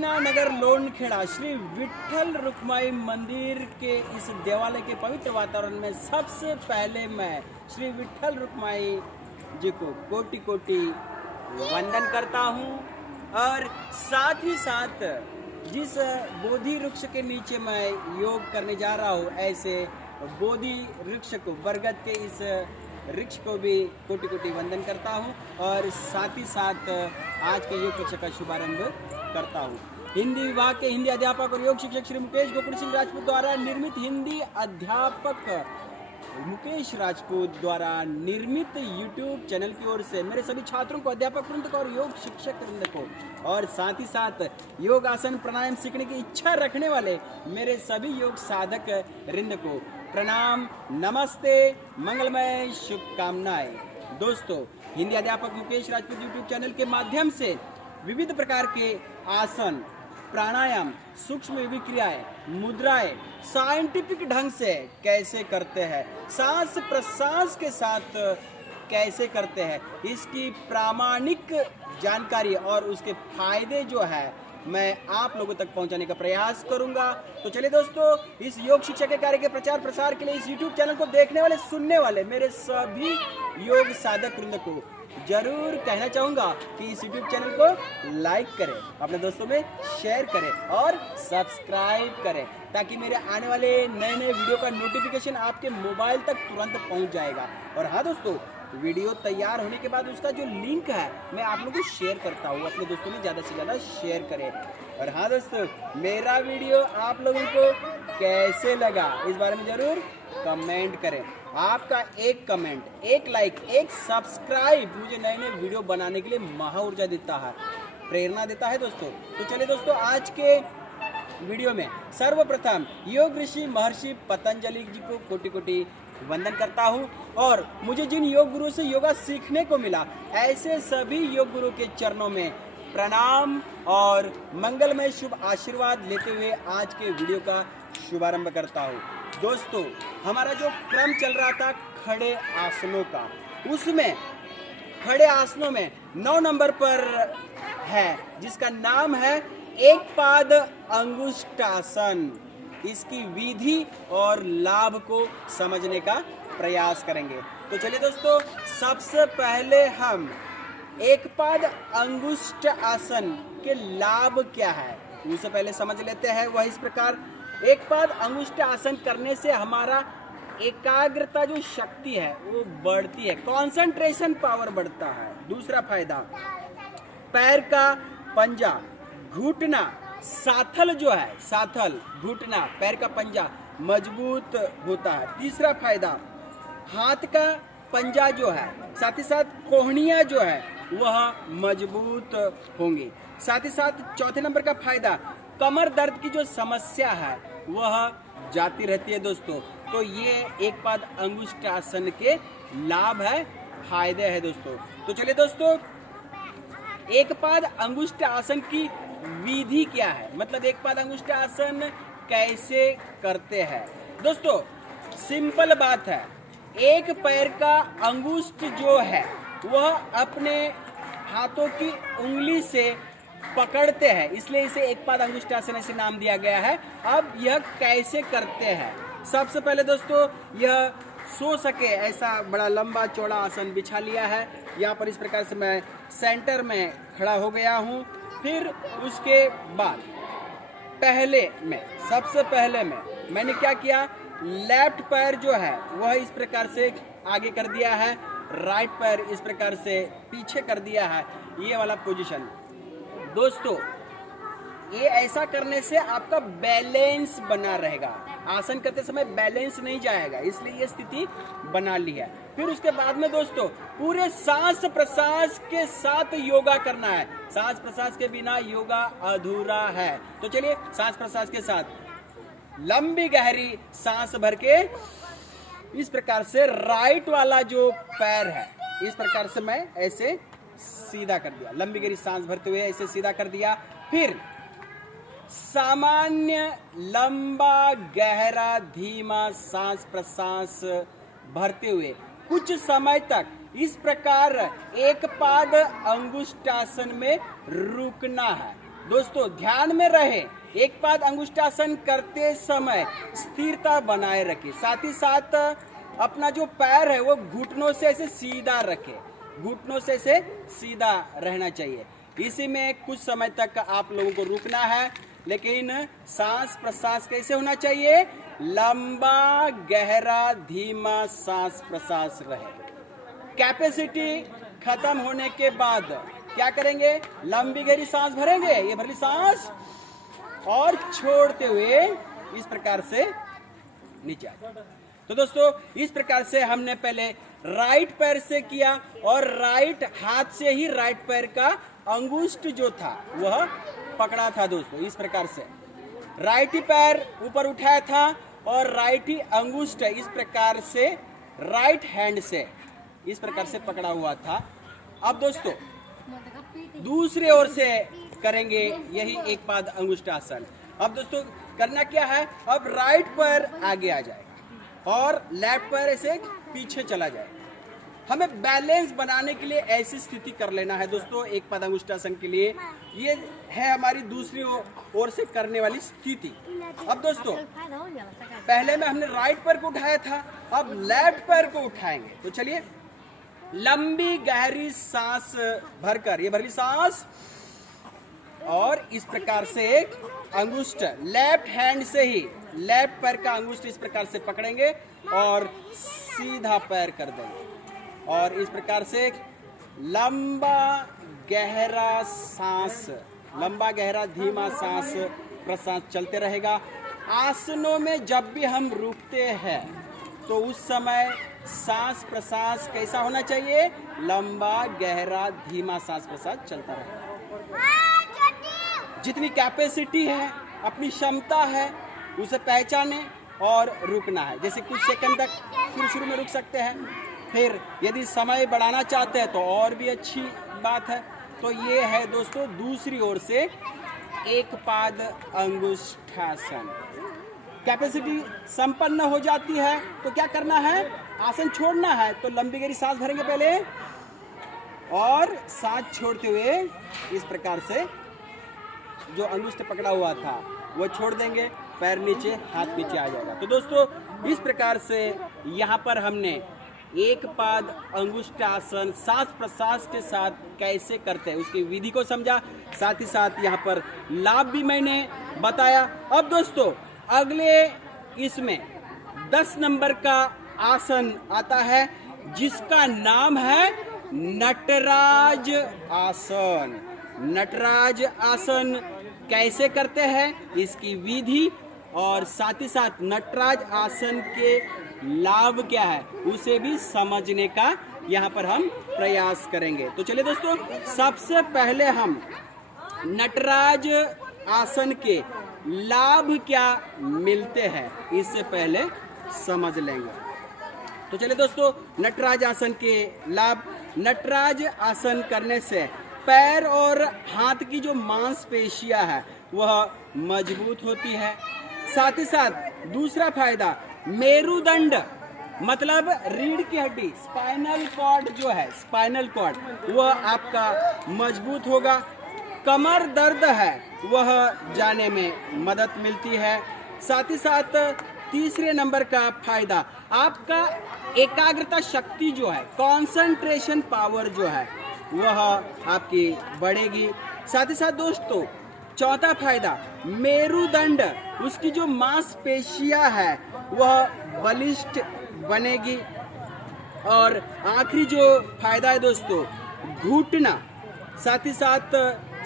कृष्णा नगर लोनखेड़ा श्री विठल रुक्माई मंदिर के इस देवालय के पवित्र वातावरण में सबसे पहले मैं श्री विठल रुक्माई जी को कोटि कोटि वंदन करता हूँ। और साथ ही साथ जिस बोधि वृक्ष के नीचे मैं योग करने जा रहा हूँ, ऐसे बोधि वृक्ष को, बरगद के इस वृक्ष को भी कोटि कोटि वंदन करता हूँ। और साथ ही साथ आज के योग कक्षा का शुभारंभ करता हूँ। हिंदी विभाग के हिंदी अध्यापक और योग शिक्षक श्री मुकेश गोकुल सिंह राजपूत द्वारा निर्मित, हिंदी अध्यापक मुकेश राजपूत द्वारा निर्मित YouTube चैनल की ओर से मेरे सभी छात्रों को, अध्यापक वृंद को और योग शिक्षक वृंद को, और साथ ही साथ योग आसन प्राणायाम सीखने की इच्छा रखने वाले मेरे सभी योग साधक वृंद को प्रणाम, नमस्ते, मंगलमय शुभकामनाएं। दोस्तों, हिंदी अध्यापक मुकेश राजपूत YouTube चैनल के माध्यम से विविध प्रकार के आसन, प्राणायाम, सूक्ष्म विक्रियाएं, मुद्राएं साइंटिफिक ढंग से कैसे करते हैं, सांस प्रश्वास के साथ कैसे करते हैं, इसकी प्रामाणिक जानकारी और उसके फायदे जो है मैं आप लोगों तक पहुंचाने का प्रयास करूंगा। तो चलिए दोस्तों, इस योग शिक्षा के कार्य के प्रचार प्रसार के लिए इस YouTube चैनल को देखने वाले, सुनने वाले मेरे सभी योग साधक वृंद को जरूर कहना चाहूंगा कि इस YouTube चैनल को लाइक करें, अपने दोस्तों में शेयर करें और सब्सक्राइब करें, ताकि मेरे आने वाले नए नए वीडियो का नोटिफिकेशन आपके मोबाइल तक तुरंत पहुंच जाएगा। और हाँ दोस्तों, वीडियो तैयार होने के बाद उसका जो लिंक है मैं आप लोगों को शेयर करता हूँ, अपने दोस्तों में ज़्यादा से ज़्यादा शेयर करें। और हाँ दोस्तों, मेरा वीडियो आप लोगों को कैसे लगा इस बारे में ज़रूर कमेंट करें। आपका एक कमेंट, एक लाइक, एक सब्सक्राइब मुझे नए नए वीडियो बनाने के लिए महा ऊर्जा देता है, प्रेरणा देता है दोस्तों। तो चलिए दोस्तों, आज के वीडियो में सर्वप्रथम योग ऋषि महर्षि पतंजलि जी को कोटि कोटि वंदन करता हूँ। और मुझे जिन योग गुरु से योगा सीखने को मिला, ऐसे सभी योग गुरु के चरणों में प्रणाम और मंगलमय शुभ आशीर्वाद लेते हुए आज के वीडियो का शुभारंभ करता हूँ। दोस्तों, हमारा जो क्रम चल रहा था खड़े आसनों का, उसमें खड़े आसनों में 9 नंबर पर है जिसका नाम है एक पाद अंगुष्ठासन। इसकी विधि और लाभ को समझने का प्रयास करेंगे। तो चलिए दोस्तों, सबसे पहले हम एक पाद अंगुष्ठ आसन के लाभ क्या है उसे पहले समझ लेते हैं। वह इस प्रकार, एक पाद अंगुष्ठ आसन करने से हमारा एकाग्रता जो शक्ति है वो बढ़ती है, कंसंट्रेशन पावर बढ़ता है। दूसरा फायदा, पैर का पंजा, घुटना, साथल जो है, साथल घुटना, पैर का पंजा मजबूत होता है। तीसरा फायदा, हाथ का पंजा जो है, साथ ही साथ कोहनियाँ जो है वह मजबूत होंगी। साथ ही साथ चौथे नंबर का फायदा, कमर दर्द की जो समस्या है वह जाती रहती है दोस्तों। तो ये एक पाद अंगुष्ठ आसन के लाभ है, फायदे हैं दोस्तों। तो चलिए दोस्तों, एक पाद अंगुष्ठ आसन की विधि क्या है, मतलब एक पाद अंगुष्ठ आसन कैसे करते हैं। दोस्तों, सिंपल बात है, एक पैर का अंगुष्ठ जो है वह अपने हाथों की उंगली से पकड़ते हैं, इसलिए इसे एक पाद अंगुष्ठ आसन ऐसे नाम दिया गया है। अब यह कैसे करते हैं, सबसे पहले दोस्तों यह सो सके ऐसा बड़ा लंबा चौड़ा आसन बिछा लिया है। यहाँ पर इस प्रकार से मैं सेंटर में खड़ा हो गया हूँ। फिर उसके बाद सबसे पहले मैंने क्या किया, लेफ्ट पैर जो है वह इस प्रकार से आगे कर दिया है, राइट पैर इस प्रकार से पीछे कर दिया है, ये वाला पोजीशन। दोस्तों, ये ऐसा करने से आपका बैलेंस बना रहेगा, आसन करते समय बैलेंस नहीं जाएगा, इसलिए ये स्थिति बना ली है। फिर उसके बाद में दोस्तों पूरे सांस प्रश्वास के साथ योगा करना है, सांस प्रश्वास के बिना योगा अधूरा है। तो चलिए, सांस प्रश्वास के साथ लंबी गहरी सांस भर के इस प्रकार से राइट वाला जो पैर है इस प्रकार से मैं ऐसे सीधा कर दिया, लंबी गहरी सांस भरते हुए ऐसे सीधा कर दिया। फिर सामान्य लंबा गहरा धीमा सांस प्रश्वास भरते हुए कुछ समय तक इस प्रकार एक पाद अंगुष्ठासन में रुकना है। दोस्तों ध्यान में रहे, एक पाद अंगुष्ठासन करते समय स्थिरता बनाए रखें। साथ ही साथ अपना जो पैर है वो घुटनों से ऐसे सीधा रखें, घुटनों से ऐसे सीधा रहना चाहिए। इसी में कुछ समय तक आप लोगों को रुकना है, लेकिन सांस प्रश्वास कैसे होना चाहिए? लंबा गहरा धीमा सांस प्रश्वास रहे। कैपेसिटी खत्म होने के बाद क्या करेंगे? लंबी गहरी सांस भरेंगे, ये भरली सांस, और छोड़ते हुए इस प्रकार से नीचे आ जाए। तो दोस्तों इस प्रकार से हमने पहले राइट पैर से किया और राइट हाथ से ही राइट पैर का अंगुष्ठ जो था वह पकड़ा था। दोस्तों इस प्रकार से राइट ही पैर ऊपर उठाया था और राइट ही अंगुष्ठ इस प्रकार से राइट हैंड से इस प्रकार से पकड़ा हुआ था। अब दोस्तों दूसरे ओर से करेंगे यही एक पाद अंगुष्ठासन। अब दोस्तों करना क्या है? अब राइट पैर आगे आ जाए और लेफ्ट पैर ऐसे पीछे चला जाए। हमें बैलेंस बनाने के लिए ऐसी स्थिति कर लेना है दोस्तों एक पाद अंगुष्ठासन के लिए। ये है हमारी दूसरी ओर से करने वाली स्थिति। अब दोस्तों पहले में हमने राइट पैर को उठाया था, अब लेफ्ट पैर को उठाएंगे। तो चलिए लंबी गहरी सांस भरकर, ये भरली सांस, और इस प्रकार से एक अंगुष्ठ लेफ्ट हैंड से ही लेफ्ट पैर का अंगुष्ठ इस प्रकार से पकड़ेंगे और सीधा पैर कर देंगे और इस प्रकार से एक लंबा गहरा सांस, लंबा गहरा धीमा सांस प्रश्वास चलते रहेगा। आसनों में जब भी हम रुकते हैं तो उस समय सांस प्रश्वास कैसा होना चाहिए? लंबा गहरा धीमा सांस प्रश्वास चलता रहेगा। जितनी कैपेसिटी है, अपनी क्षमता है, उसे पहचाने और रुकना है। जैसे कुछ सेकंड तक शुरू में रुक सकते हैं, फिर यदि समय बढ़ाना चाहते हैं तो और भी अच्छी बात है। तो ये है दोस्तों दूसरी ओर से एक पाद अंगुष्ठासन। कैपेसिटी संपन्न हो जाती है तो क्या करना है? आसन छोड़ना है। तो लंबी गहरी सांस भरेंगे पहले और सांस छोड़ते हुए इस प्रकार से जो अंगुष्ठ पकड़ा हुआ था वो छोड़ देंगे, पैर नीचे, हाथ नीचे आ जाएगा। तो दोस्तों इस प्रकार से यहाँ पर हमने एक पाद अंगुष्ठासन सांस प्रश्वास के साथ कैसे करते हैं उसकी विधि को समझा, साथ ही साथ यहाँ पर लाभ भी मैंने बताया। अब दोस्तों अगले इसमें 10 नंबर का आसन आता है जिसका नाम है नटराज आसन। नटराज आसन कैसे करते हैं इसकी विधि और साथ ही साथ नटराज आसन के लाभ क्या है उसे भी समझने का यहाँ पर हम प्रयास करेंगे। तो चलिए दोस्तों सबसे पहले हम नटराज आसन के लाभ क्या मिलते हैं इससे पहले समझ लेंगे। तो चलिए दोस्तों नटराज आसन के लाभ। नटराज आसन करने से पैर और हाथ की जो मांसपेशियां है वह मजबूत होती है। साथ ही साथ दूसरा फायदा मेरुदंड मतलब रीढ़ की हड्डी, स्पाइनल कॉर्ड जो है, स्पाइनल कॉर्ड वह आपका मजबूत होगा। कमर दर्द है वह जाने में मदद मिलती है। साथ ही साथ तीसरे नंबर का फायदा आपका एकाग्रता शक्ति जो है, कंसंट्रेशन पावर जो है वह आपकी बढ़ेगी। साथ ही साथ दोस्तों चौथा फायदा मेरुदंड, उसकी जो मांसपेशियां है वह बलिष्ठ बनेगी। और आखिरी जो फायदा है दोस्तों घुटना, साथ ही साथ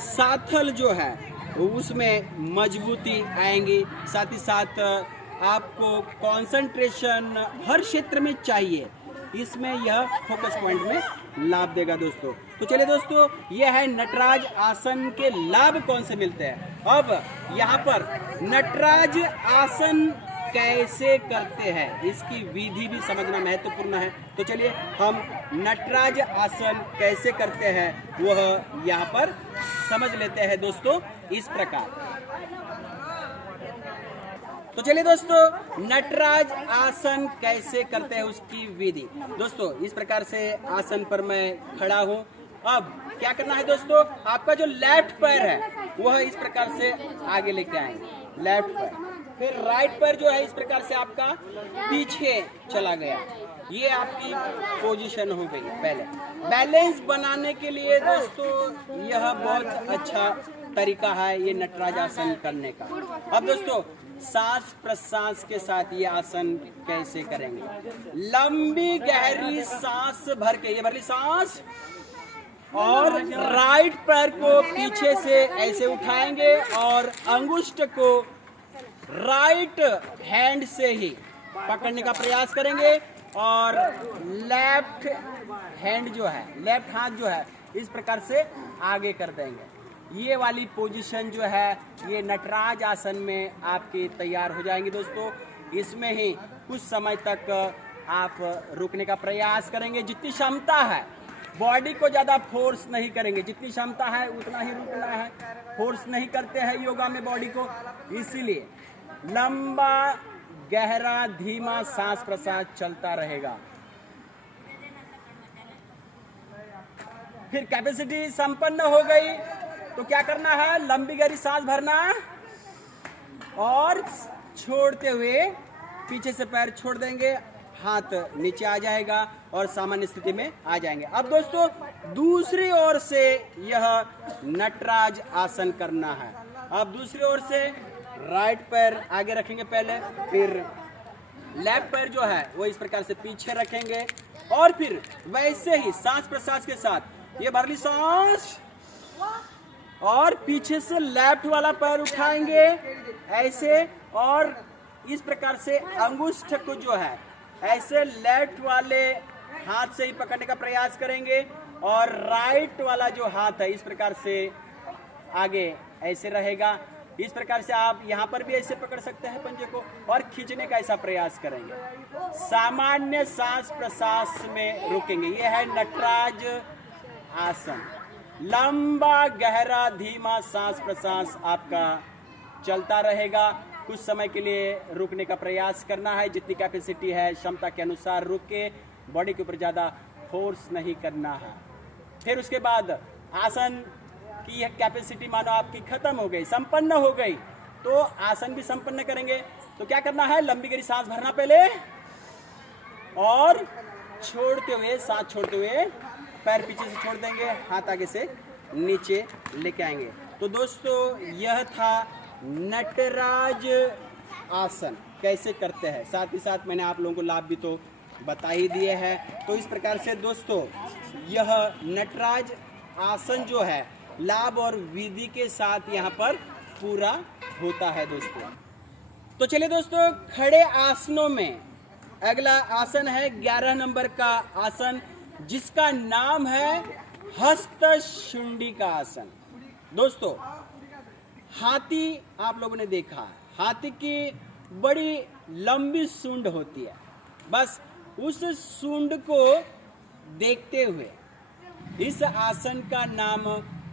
साथल जो है उसमें मजबूती आएंगी। साथ ही साथ आपको कंसंट्रेशन हर क्षेत्र में चाहिए, इसमें यह फोकस पॉइंट में लाभ देगा दोस्तों। तो चलिए दोस्तों यह है नटराज आसन के लाभ कौन से मिलते हैं। अब यहाँ पर नटराज आसन कैसे करते हैं इसकी विधि भी समझना महत्वपूर्ण है। तो चलिए हम नटराज आसन कैसे करते हैं वह यहाँ पर समझ लेते हैं दोस्तों इस प्रकार। तो चलिए दोस्तों नटराज आसन कैसे करते हैं उसकी विधि। दोस्तों इस प्रकार से आसन पर मैं खड़ा हूँ अब क्या करना है दोस्तों, आपका जो लेफ्ट पैर है वह इस प्रकार से आगे लेके आएंगे, लेफ्ट पैर। फिर राइट पैर जो है इस प्रकार से आपका पीछे चला गया। ये आपकी पोजीशन हो गई। पहले बैलेंस बनाने के लिए दोस्तों यह बहुत अच्छा तरीका है ये नटराज आसन करने का। अब दोस्तों सांस प्रश्वास के साथ ये आसन कैसे करेंगे, लंबी गहरी सांस भर के, ये भरली सांस, और राइट पैर को पीछे से ऐसे उठाएंगे और अंगुष्ठ को राइट हैंड से ही पकड़ने का प्रयास करेंगे और लेफ्ट हैंड जो है, लेफ्ट हाथ जो है इस प्रकार से आगे कर देंगे। ये वाली पोजीशन जो है ये नटराज आसन में आपकी तैयार हो जाएंगी दोस्तों। इसमें ही कुछ समय तक आप रुकने का प्रयास करेंगे, जितनी क्षमता है। बॉडी को ज़्यादा फोर्स नहीं करेंगे, जितनी क्षमता है उतना ही रुकना है। फोर्स नहीं करते हैं योगा में बॉडी को, इसीलिए लंबा गहरा धीमा सांस प्रश्वास चलता रहेगा। फिर कैपेसिटी संपन्न हो गई तो क्या करना है, लंबी गहरी सांस भरना और छोड़ते हुए पीछे से पैर छोड़ देंगे, हाथ नीचे आ जाएगा और सामान्य स्थिति में आ जाएंगे। अब दोस्तों दूसरी ओर से यह नटराज आसन करना है। अब दूसरी ओर से राइट पैर आगे रखेंगे पहले, फिर लेफ्ट पैर जो है वो इस प्रकार से पीछे रखेंगे और फिर वैसे ही सांस प्रश्वास के साथ ये भरली सांस और पीछे से लेफ्ट वाला पैर उठाएंगे ऐसे और इस प्रकार से अंगुष्ठ को जो है ऐसे लेफ्ट वाले हाथ से ही पकड़ने का प्रयास करेंगे और राइट वाला जो हाथ है इस प्रकार से आगे ऐसे रहेगा। इस प्रकार से आप यहाँ पर भी ऐसे पकड़ सकते हैं पंजे को और खींचने का ऐसा प्रयास करेंगे। सामान्य सांस प्रश्वास में रुकेंगे। यह है नटराज आसन। लंबा गहरा धीमा सांस प्रश्वास आपका चलता रहेगा। कुछ समय के लिए रुकने का प्रयास करना है, जितनी कैपेसिटी है क्षमता के अनुसार रुक के, बॉडी के ऊपर ज़्यादा फोर्स नहीं करना है। फिर उसके बाद आसन की यह कैपेसिटी मानो आपकी खत्म हो गई, संपन्न हो गई, तो आसन भी संपन्न करेंगे। तो क्या करना है, लंबी गहरी सांस भरना पहले और छोड़ते हुए, सांस छोड़ते हुए पैर पीछे से छोड़ देंगे, हाथ आगे से नीचे लेके आएंगे। तो दोस्तों यह था नटराज आसन कैसे करते हैं। साथ ही साथ मैंने आप लोगों को लाभ भी तो बता ही दिए हैं। तो इस प्रकार से दोस्तों यह नटराज आसन जो है लाभ और विधि के साथ यहाँ पर पूरा होता है दोस्तों। तो चलिए दोस्तों खड़े आसनों में अगला आसन है 11 नंबर का आसन, जिसका नाम है हस्तशुंडी का आसन। दोस्तों हाथी आप लोगों ने देखा है, हाथी की बड़ी लंबी सूंड होती है। बस उस सूंड को देखते हुए इस आसन का नाम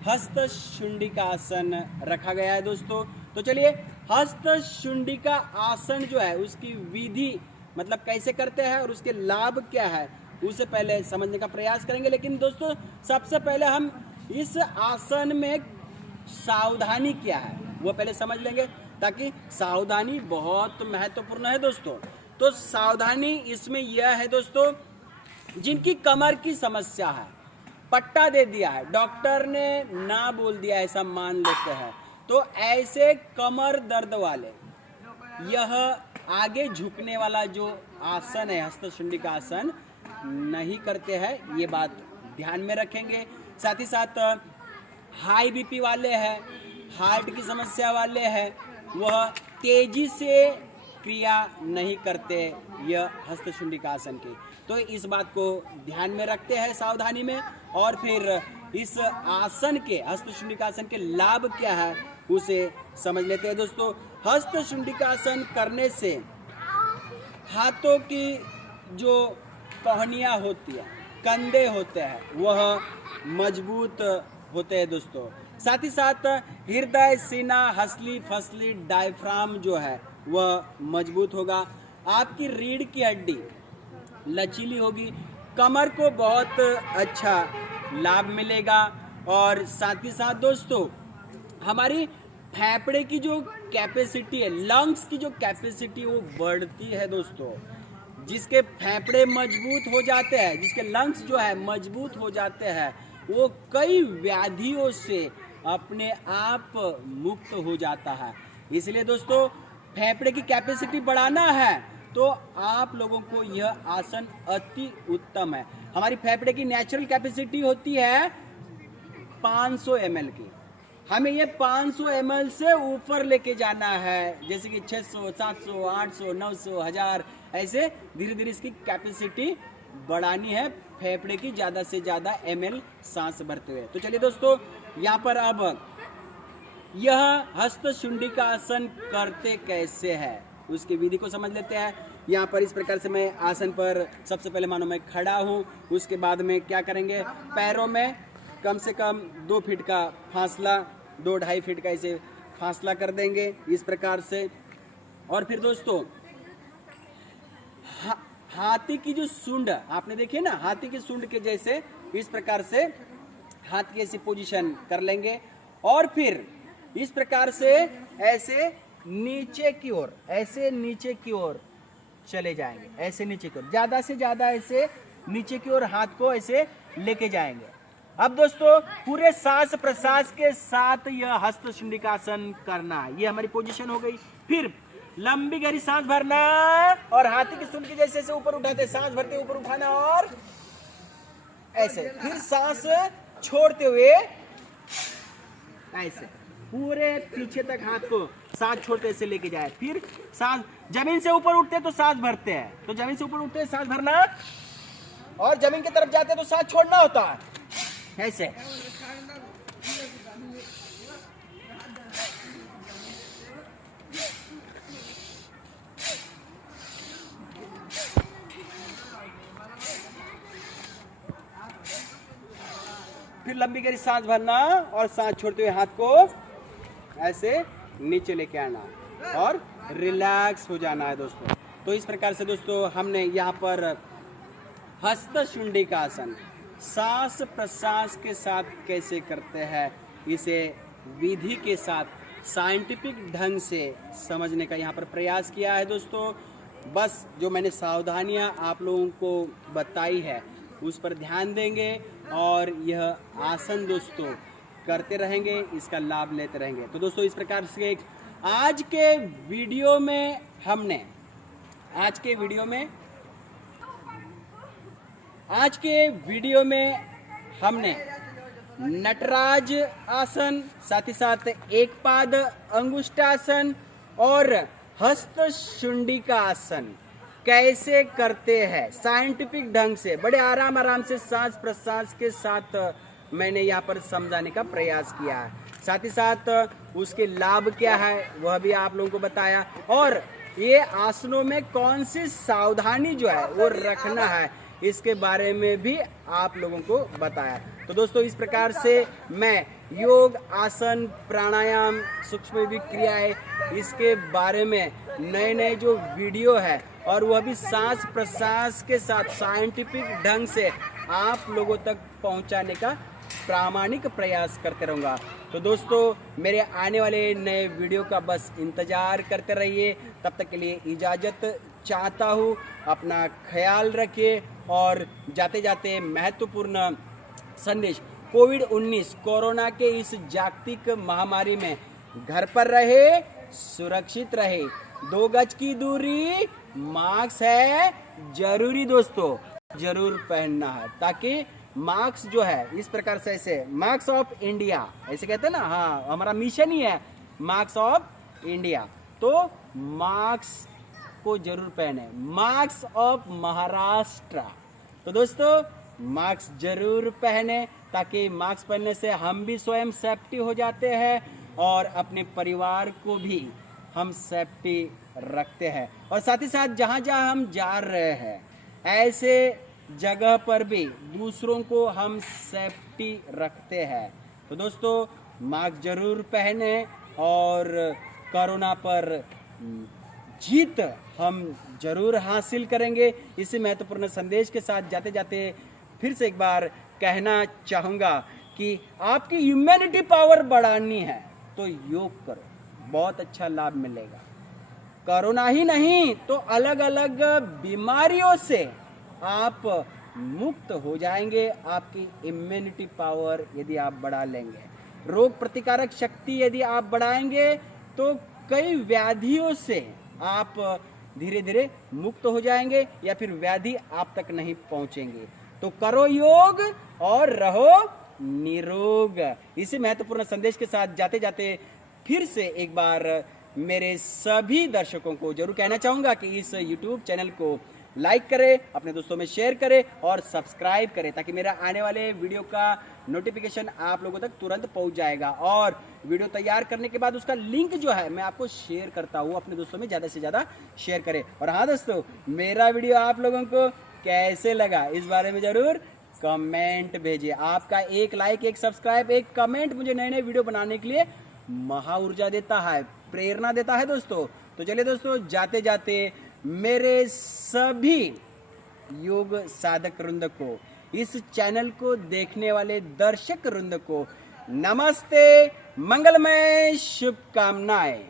हस्तशुंडी का आसन रखा गया है दोस्तों। तो चलिए हस्तशुंडी का आसन जो है उसकी विधि मतलब कैसे करते हैं और उसके लाभ क्या है उसे पहले समझने का प्रयास करेंगे। लेकिन दोस्तों सबसे पहले हम इस आसन में सावधानी क्या है वो पहले समझ लेंगे, ताकि सावधानी बहुत महत्वपूर्ण है दोस्तों। तो सावधानी इसमें यह है दोस्तों, जिनकी कमर की समस्या है, पट्टा दे दिया है, डॉक्टर ने ना बोल दिया ऐसा मान लेते हैं, तो ऐसे कमर दर्द वाले यह आगे झुकने वाला जो आसन है हस्तशुंडी का आसन नहीं करते हैं, ये बात ध्यान में रखेंगे। साथ ही साथ हाई बीपी वाले हैं, हार्ट की समस्या वाले हैं, वह तेजी से क्रिया नहीं करते यह हस्तशुंडी का आसन की। तो इस बात को ध्यान में रखते हैं सावधानी में। और फिर इस आसन के हस्तशुंडी का आसन के लाभ क्या है उसे समझ लेते हैं दोस्तों। हस्तशुंडी का आसन करने से हाथों की जो कोहनियाँ होती है, कंधे होते हैं, वह मजबूत होते हैं दोस्तों। साथ ही साथ हृदय, सीना, हंसली, फसली, डायफ्राम जो है वह मजबूत होगा। आपकी रीढ़ की हड्डी लचीली होगी, कमर को बहुत अच्छा लाभ मिलेगा। और साथ ही साथ दोस्तों हमारी फेफड़े की जो कैपेसिटी है, लंग्स की जो कैपेसिटी वो बढ़ती है दोस्तों। जिसके फेफड़े मजबूत हो जाते हैं, जिसके लंग्स जो है मजबूत हो जाते हैं, वो कई व्याधियों से अपने आप मुक्त हो जाता है। इसलिए दोस्तों फेफड़े की कैपेसिटी बढ़ाना है तो आप लोगों को यह आसन अति उत्तम है। हमारी फेफड़े की नेचुरल कैपेसिटी होती है 500 ml की। हमें ये 500 ml से ऊपर लेके जाना है, जैसे कि 600, 700, 800, 900, 1000, ऐसे धीरे धीरे इसकी कैपेसिटी बढ़ानी है फेफड़े की ज़्यादा से ज़्यादा ml सांस भरते हुए। तो चलिए दोस्तों यहाँ पर अब यह हस्तशुंडी का आसन करते कैसे है उसकी विधि को समझ लेते हैं। यहाँ पर इस प्रकार से मैं आसन पर सबसे पहले मानो मैं खड़ा हूँ, उसके बाद में क्या करेंगे, पैरों में कम से कम 2 फीट का फासला, 2-2.5 फीट का ऐसे फासला कर देंगे इस प्रकार से। और फिर दोस्तों हाथी की जो सूंड आपने देखी है ना, हाथी की सूंड के जैसे इस प्रकार से हाथ की ऐसी पोजीशन कर लेंगे। और फिर इस प्रकार से ऐसे नीचे की ओर, ऐसे नीचे की ओर चले जाएंगे, ऐसे नीचे की ओर, ज्यादा से ज्यादा ऐसे नीचे की ओर हाथ को ऐसे लेके जाएंगे। अब दोस्तों पूरे सांस प्रश्वास के साथ यह हस्तशुंडिकासन करना है, ये हमारी पोजीशन हो गई। फिर लंबी गहरी सांस भरना और हाथी की सूंड की जैसे ऐसे ऊपर उठाते, सांस भरते ऊपर उठाना और ऐसे, फिर सांस छोड़ते हुए ऐसे पूरे पीछे तक हाथ को सांस छोड़ते ऐसे लेके जाए। फिर सांस जमीन से ऊपर उठते तो सांस भरते हैं, तो जमीन से ऊपर उठते हैं सांस भरना, और जमीन की तरफ जाते तो सांस छोड़ना होता है ऐसे। फिर लंबी गहरी सांस भरना और सांस छोड़ते हुए हाथ को ऐसे नीचे लेके आना और रिलैक्स हो जाना है दोस्तों। तो इस प्रकार से दोस्तों हमने यहाँ पर हस्तशुंडी का आसन सांस प्रश्वास के साथ कैसे करते हैं, इसे विधि के साथ साइंटिफिक ढंग से समझने का यहाँ पर प्रयास किया है दोस्तों। बस जो मैंने सावधानियाँ आप लोगों को बताई है उस पर ध्यान देंगे और यह आसन दोस्तों करते रहेंगे, इसका लाभ लेते रहेंगे। तो दोस्तों इस प्रकार से आज के वीडियो में हमने नटराज आसन, साथ ही साथ एक पाद अंगुष्ठासन और हस्तशुंडी का आसन कैसे करते हैं साइंटिफिक ढंग से, बड़े आराम से सांस प्रश्वास के साथ मैंने यहाँ पर समझाने का प्रयास किया है। साथ ही साथ उसके लाभ क्या है वह भी आप लोगों को बताया, और ये आसनों में कौन सी सावधानी जो है वो रखना है इसके बारे में भी आप लोगों को बताया। तो दोस्तों इस प्रकार से मैं योग, आसन, प्राणायाम, सूक्ष्म क्रियाएं, इसके बारे में नए जो वीडियो है और वह भी सांस प्रश्वास के साथ साइंटिफिक ढंग से आप लोगों तक पहुंचाने का प्रामाणिक प्रयास करते रहूँगा। तो दोस्तों मेरे आने वाले नए वीडियो का बस इंतज़ार करते रहिए, तब तक के लिए इजाज़त चाहता हूँ। अपना ख्याल रखिए और जाते जाते महत्वपूर्ण संदेश, कोविड-19 कोरोना के इस जागतिक महामारी में घर पर रहे, सुरक्षित रहे, 2 गज की दूरी, मास्क है जरूरी दोस्तों, जरूर पहनना है, ताकि मार्क्स जो है इस प्रकार से ऐसे मार्क्स ऑफ इंडिया ऐसे कहते हैं ना, हाँ हमारा मिशन ही है मार्क्स ऑफ इंडिया, तो मार्क्स को जरूर पहने, मार्क्स ऑफ महाराष्ट्र। तो दोस्तों मार्क्स जरूर पहने, ताकि मार्क्स पहनने से हम भी स्वयं सेफ्टी हो जाते हैं और अपने परिवार को भी हम सेफ्टी रखते हैं। और साथ ही साथ जहाँ जहाँ हम जा रहे हैं ऐसे जगह पर भी दूसरों को हम सेफ्टी रखते हैं। तो दोस्तों मास्क जरूर पहने और कोरोना पर जीत हम जरूर हासिल करेंगे। इसी महत्वपूर्ण संदेश के साथ जाते जाते फिर से एक बार कहना चाहूँगा कि आपकी ह्यूमैनिटी पावर बढ़ानी है तो योग करो, बहुत अच्छा लाभ मिलेगा। कोरोना ही नहीं तो अलग अलग बीमारियों से आप मुक्त हो जाएंगे। आपकी इम्यूनिटी पावर यदि आप बढ़ा लेंगे, रोग प्रतिकारक शक्ति यदि आप बढ़ाएंगे तो कई व्याधियों से आप धीरे धीरे मुक्त हो जाएंगे या फिर व्याधि आप तक नहीं पहुंचेंगे। तो करो योग और रहो निरोग। इसी महत्वपूर्ण संदेश के साथ जाते जाते फिर से एक बार मेरे सभी दर्शकों को जरूर कहना चाहूंगा कि इस YouTube चैनल को लाइक करें, अपने दोस्तों में शेयर करें और सब्सक्राइब करें, ताकि मेरा आने वाले वीडियो का नोटिफिकेशन आप लोगों तक तुरंत पहुंच जाएगा। और वीडियो तैयार करने के बाद उसका लिंक जो है मैं आपको शेयर करता हूं, अपने दोस्तों में ज़्यादा से ज़्यादा शेयर करें। और हाँ दोस्तों, मेरा वीडियो आप लोगों को कैसे लगा इस बारे में ज़रूर कमेंट भेजिए। आपका एक लाइक, एक सब्सक्राइब, एक कमेंट मुझे नए नए वीडियो बनाने के लिए महा ऊर्जा देता है, प्रेरणा देता है दोस्तों। तो चलिए दोस्तों, जाते जाते मेरे सभी योग साधक वृंद को, इस चैनल को देखने वाले दर्शक वृंद को नमस्ते, मंगलमय शुभकामनाएं।